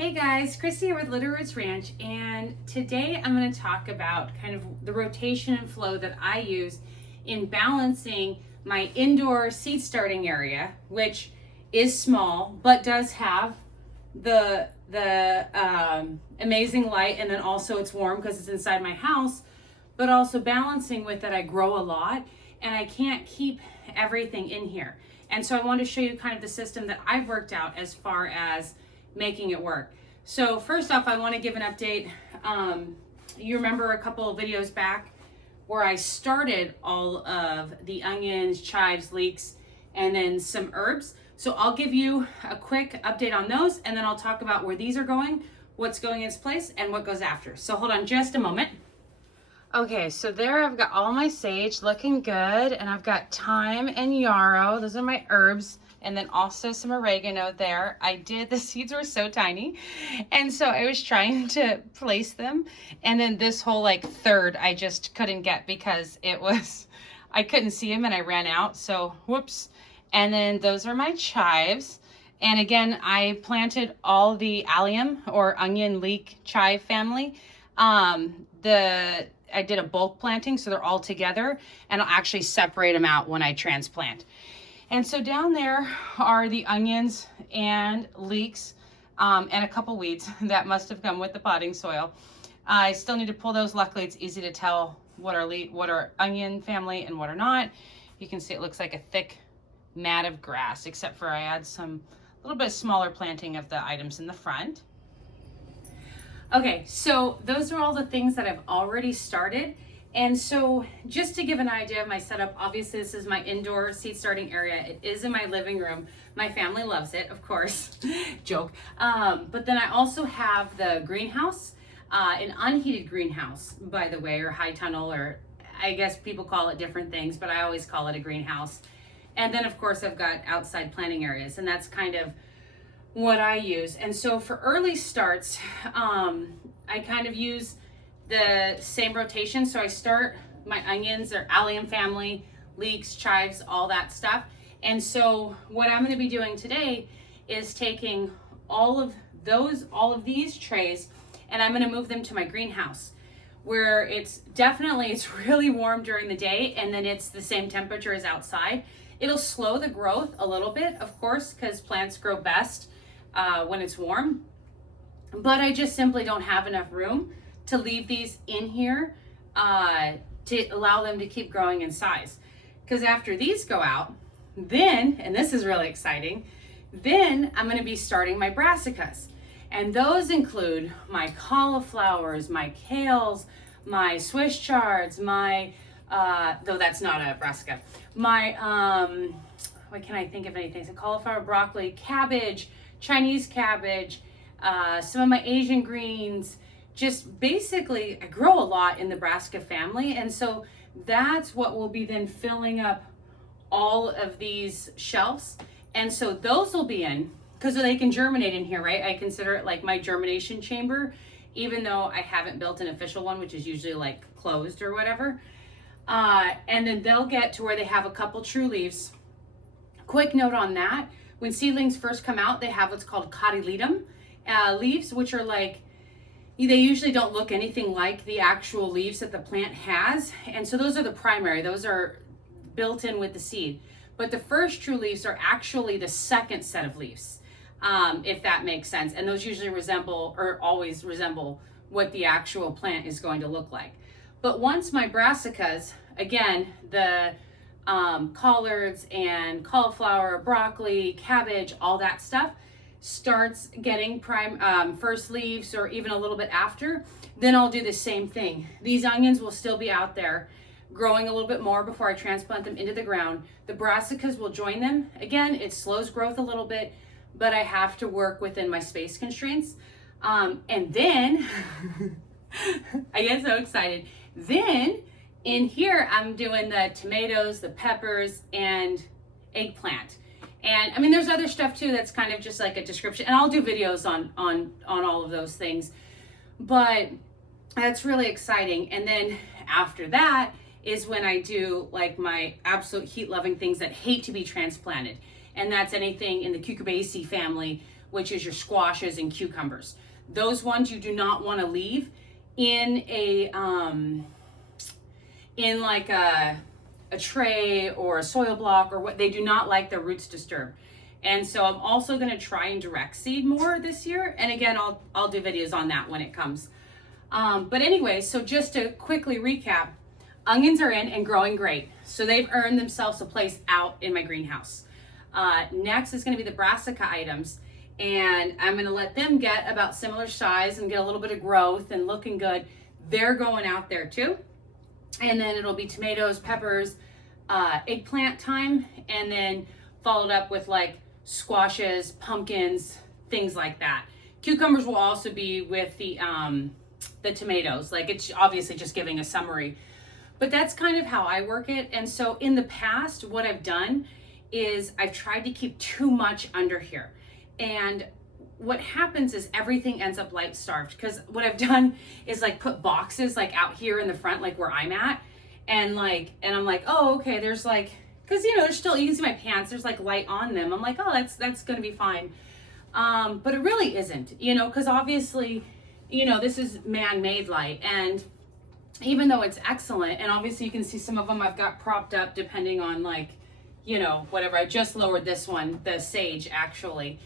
Hey guys, Christy here with Little Roots Ranch, and today I'm going to talk about kind of the rotation and flow that I use in balancing my indoor seed starting area, which is small but does have the amazing light, and then also it's warm because it's inside my house, but also balancing with that I grow a lot and I can't keep everything in here. And so I want to show you kind of the system that I've worked out as far as making it work. So first off, I want to give an update. You remember a couple of videos back where I started all of the onions, chives, leeks, and then some herbs. So I'll give you a quick update on those, and then I'll talk about where these are going, what's going in its place, and what goes after. So hold on just a moment. Okay, so there I've got all my sage looking good, and I've got thyme and yarrow. Those are my herbs, and then also some oregano there. The seeds were so tiny, and so I was trying to place them, and then this whole like third I just couldn't get because I couldn't see them and I ran out, so whoops. And then those are my chives. And again, I planted all the allium or onion, leek, chive family. I did a bulk planting, so they're all together, and I'll actually separate them out when I transplant. And so down there are the onions and leeks, and a couple weeds that must have come with the potting soil. I still need to pull those. Luckily, it's easy to tell what are onion family and what are not. You can see it looks like a thick mat of grass, except for I add some little bit smaller planting of the items in the front. Okay, so those are all the things that I've already started. And so just to give an idea of my setup, obviously this is my indoor seed starting area. It is in my living room. My family loves it, of course. Joke. But then I also have the greenhouse, an unheated greenhouse, by the way, or high tunnel, or I guess people call it different things, but I always call it a greenhouse. And then of course I've got outside planting areas, and that's kind of what I use. And so for early starts, I kind of use the same rotation. So I start my onions, or allium family, leeks, chives, all that stuff. And so what I'm going to be doing today is taking all of these trays, and I'm going to move them to my greenhouse, where it's really warm during the day, and then it's the same temperature as outside. It'll slow the growth a little bit, of course, because plants grow best when it's warm, but I just simply don't have enough room to leave these in here to allow them to keep growing in size. Because after these go out, then, and this is really exciting, then I'm going to be starting my brassicas. And those include my cauliflowers, my kales, my Swiss chards, my, though that's not a brassica, my, what can I think of anything? So cauliflower, broccoli, cabbage, Chinese cabbage, some of my Asian greens. Just basically, I grow a lot in the brassica family, and so that's what will be then filling up all of these shelves. And so those will be in, because they can germinate in here, right? I consider it like my germination chamber, even though I haven't built an official one, which is usually like closed or whatever. And then they'll get to where they have a couple true leaves. Quick note on that, when seedlings first come out, they have what's called cotyledon leaves, which are like, they usually don't look anything like the actual leaves that the plant has. And so those are the primary, those are built in with the seed. But the first true leaves are actually the second set of leaves, if that makes sense. And those usually always resemble what the actual plant is going to look like. But once my brassicas, again, the collards and cauliflower, broccoli, cabbage, all that stuff, starts getting first leaves, or even a little bit after, then I'll do the same thing. These onions will still be out there growing a little bit more before I transplant them into the ground. The brassicas will join them. Again, it slows growth a little bit, but I have to work within my space constraints. And then, I get so excited. Then in here, I'm doing the tomatoes, the peppers, and eggplant. And I mean, there's other stuff too that's kind of just like a description, and I'll do videos on all of those things, but that's really exciting. And then after that is when I do like my absolute heat loving things that hate to be transplanted. And that's anything in the cucurbiaceae family, which is your squashes and cucumbers. Those ones you do not want to leave in a in like a tray or a soil block, or what. They do not like their roots disturbed. And so I'm also going to try and direct seed more this year. And again, I'll do videos on that when it comes. But anyway, so just to quickly recap, onions are in and growing great. So they've earned themselves a place out in my greenhouse. Next is going to be the brassica items. And I'm going to let them get about similar size and get a little bit of growth and looking good. They're going out there too. And then it'll be tomatoes, peppers, eggplant time, and then followed up with like squashes, pumpkins, things like that. Cucumbers will also be with the tomatoes. Like, it's obviously just giving a summary, but that's kind of how I work it. And so in the past, what I've done is I've tried to keep too much under here. And what happens is everything ends up light starved, because what I've done is like put boxes like out here in the front, like where I'm at. And I'm like, oh, okay, there's like, because there's still, you can see my pants, there's like light on them. I'm like, oh, that's gonna be fine. But it really isn't, because obviously, this is man-made light. And even though it's excellent, and obviously you can see some of them I've got propped up depending on like, whatever. I just lowered this one, the sage actually,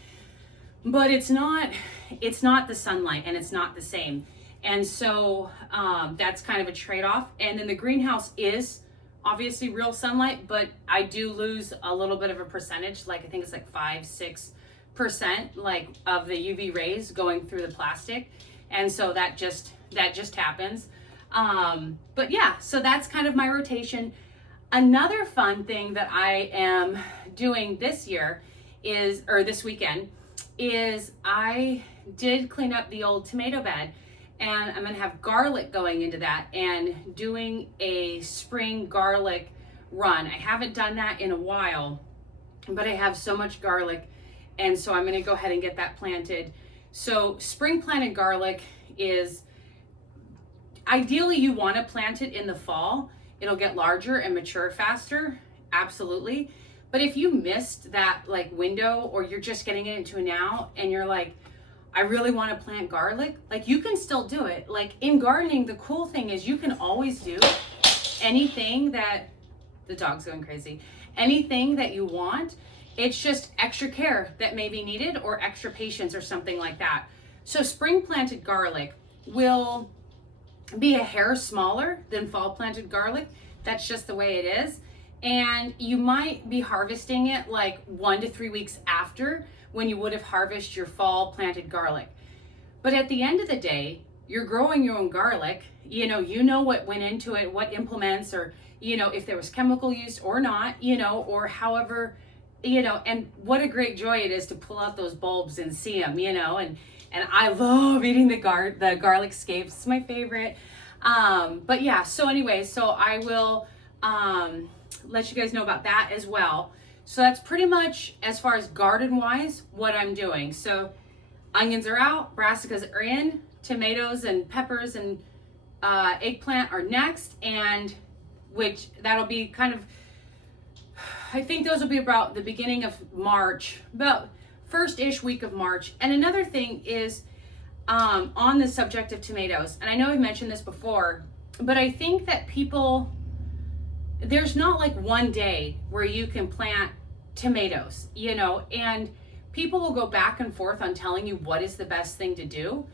but it's not the sunlight, and it's not the same. And so that's kind of a trade-off. And then the greenhouse is obviously real sunlight, but I do lose a little bit of a percentage, like I think it's like 5-6% like of the UV rays going through the plastic. And so that just happens. But yeah, so that's kind of my rotation. Another fun thing that I am doing this weekend is I did clean up the old tomato bed, and I'm gonna have garlic going into that and doing a spring garlic run. I haven't done that in a while, but I have so much garlic, and so I'm gonna go ahead and get that planted. So spring planted garlic is, ideally you wanna plant it in the fall. It'll get larger and mature faster, absolutely. But if you missed that like window, or you're just getting it into now and you're like, I really want to plant garlic, like you can still do it. Like in gardening, the cool thing is you can always do anything that, the dog's going crazy, anything that you want. It's just extra care that may be needed, or extra patience or something like that. So spring planted garlic will be a hair smaller than fall planted garlic. That's just the way it is. And you might be harvesting it like 1 to 3 weeks after when you would have harvested your fall planted garlic. But at the end of the day, you're growing your own garlic. You know what went into it, what implements, or if there was chemical use or not, or however, and what a great joy it is to pull out those bulbs and see them, and I love eating the garlic scapes. It's my favorite. But yeah, so anyway, so I will let you guys know about that as well. So that's pretty much, as far as garden wise, what I'm doing. So onions are out, brassicas are in, tomatoes and peppers and eggplant are next, and which that'll be kind of, I think those will be about the beginning of March, about first-ish week of March. And another thing is on the subject of tomatoes, and I know I've mentioned this before, but I think that there's not like one day where you can plant tomatoes, and people will go back and forth on telling you what is the best thing to do.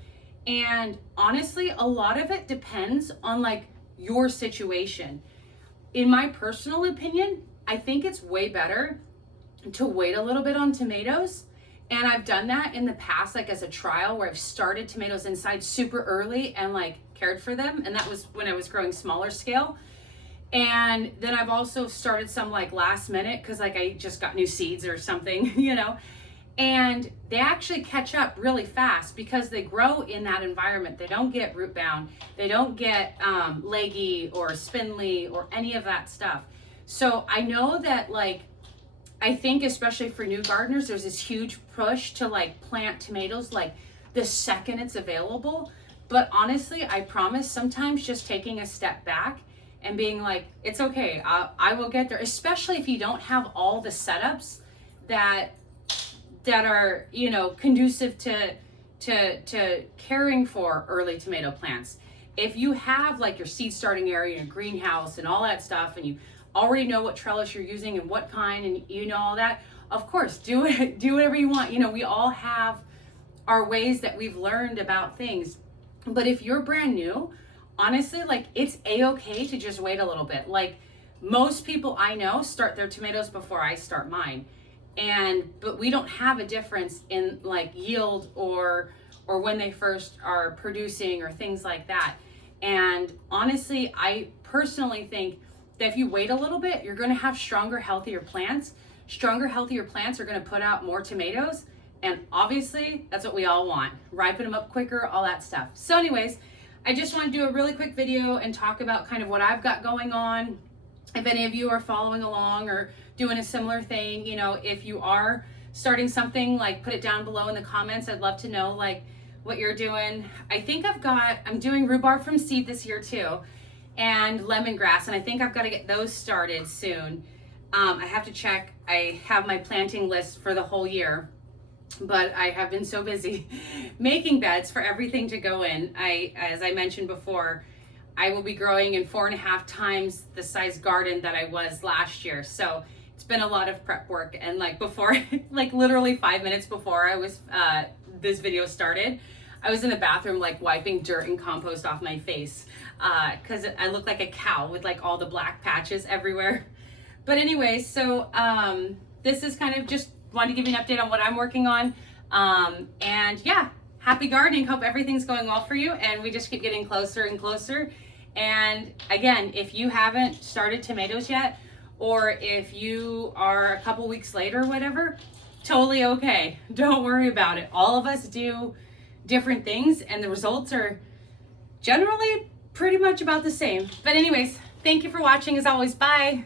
And honestly, a lot of it depends on like your situation. In my personal opinion, I think it's way better to wait a little bit on tomatoes. And I've done that in the past, like as a trial, where I've started tomatoes inside super early and like cared for them. And that was when I was growing smaller scale. And then I've also started some like last minute, because like I just got new seeds or something, and they actually catch up really fast because they grow in that environment. They don't get root bound. They don't get leggy or spindly or any of that stuff. So I know that like, I think especially for new gardeners, there's this huge push to like plant tomatoes like the second it's available. But honestly, I promise sometimes just taking a step back and being like, it's okay, I will get there, especially if you don't have all the setups that that are, you know, conducive to caring for early tomato plants. If you have like your seed starting area and your greenhouse and all that stuff, and you already know what trellis you're using and what kind, and you know all that, of course, do it, do whatever you want. You know, we all have our ways that we've learned about things. But if you're brand new, honestly, like, it's a-okay to just wait a little bit. Like, most people I know start their tomatoes before I start mine. But we don't have a difference in like yield or when they first are producing or things like that. And honestly, I personally think that if you wait a little bit, you're going to have stronger, healthier plants. Stronger, healthier plants are going to put out more tomatoes. And obviously, that's what we all want. Ripen them up quicker, all that stuff. So anyways, I just want to do a really quick video and talk about kind of what I've got going on. If any of you are following along or doing a similar thing, you know, if you are starting something, like, put it down below in the comments. I'd love to know like what you're doing. I think I'm doing rhubarb from seed this year too, and lemongrass, and I think I've got to get those started soon. I have to check. I have my planting list for the whole year, but I have been so busy making beds for everything to go in. As I mentioned before, I will be growing in 4.5 times the size garden that I was last year. So it's been a lot of prep work. And like before, like literally 5 minutes before this video started, I was in the bathroom like wiping dirt and compost off my face because I look like a cow with like all the black patches everywhere. But anyway, so this is kind of just wanted to give you an update on what I'm working on. And yeah, happy gardening. Hope everything's going well for you. And we just keep getting closer and closer. And again, if you haven't started tomatoes yet, or if you are a couple weeks late or whatever, totally okay. Don't worry about it. All of us do different things, and the results are generally pretty much about the same. But anyways, thank you for watching as always. Bye.